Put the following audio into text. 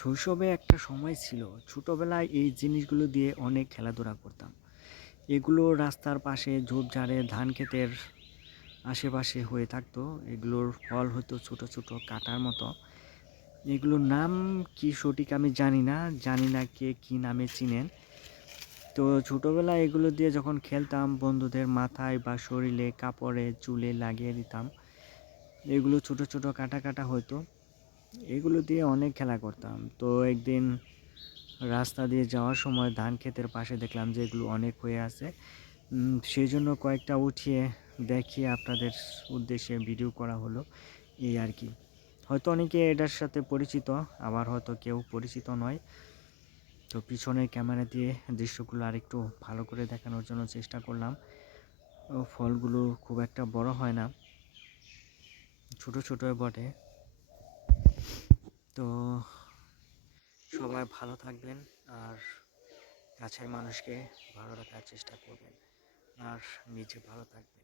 শৈশবে একটা সময় ছিল, ছোটবেলায় এই জিনিসগুলো দিয়ে অনেক খেলাধুলা করতাম। এগুলো রাস্তার পাশে ঝোপঝাড়ে ধান ক্ষেতের আশেপাশে হয়ে থাকতো। এগুলোর ফল হতো ছোট ছোট কাঁটার মতো। এগুলোর নাম কি সঠিক আমি জানি না কে কি নামে চিনেন। তো ছোটবেলায় এগুলো দিয়ে যখন খেলতাম, বন্ধুদের মাথায় বা শরীরে, কাপড়ে, চুলে লাগিয়ে দিতাম। এগুলো ছোট ছোট কাটা কাটা হতো। এগুলো দিয়ে অনেক খেলা করতাম। তো একদিন রাস্তা দিয়ে যাওয়ার সময় ধান ক্ষেতের পাশে দেখলাম যে এগুলো অনেক হয়ে আছে। সেই জন্য কয়েকটা উঠিয়ে দেখিয়ে আপনাদের উদ্দেশ্যে ভিডিও করা হলো, এই আর কি। হয়তো অনেকে এটার সাথে পরিচিত, আবার হয়তো কেউ পরিচিত নয়। তো পিছনের ক্যামেরা দিয়ে দৃশ্যগুলো আরেকটু ভালো করে দেখানোর জন্য চেষ্টা করলাম। ফলগুলো খুব একটা বড় হয় না, ছোট ছোট বটে। তো সবাই ভালো থাকবেন, আর কাছের মানুষকে ভালো রাখার চেষ্টা করবেন, আর নিজে ভালো থাকবেন।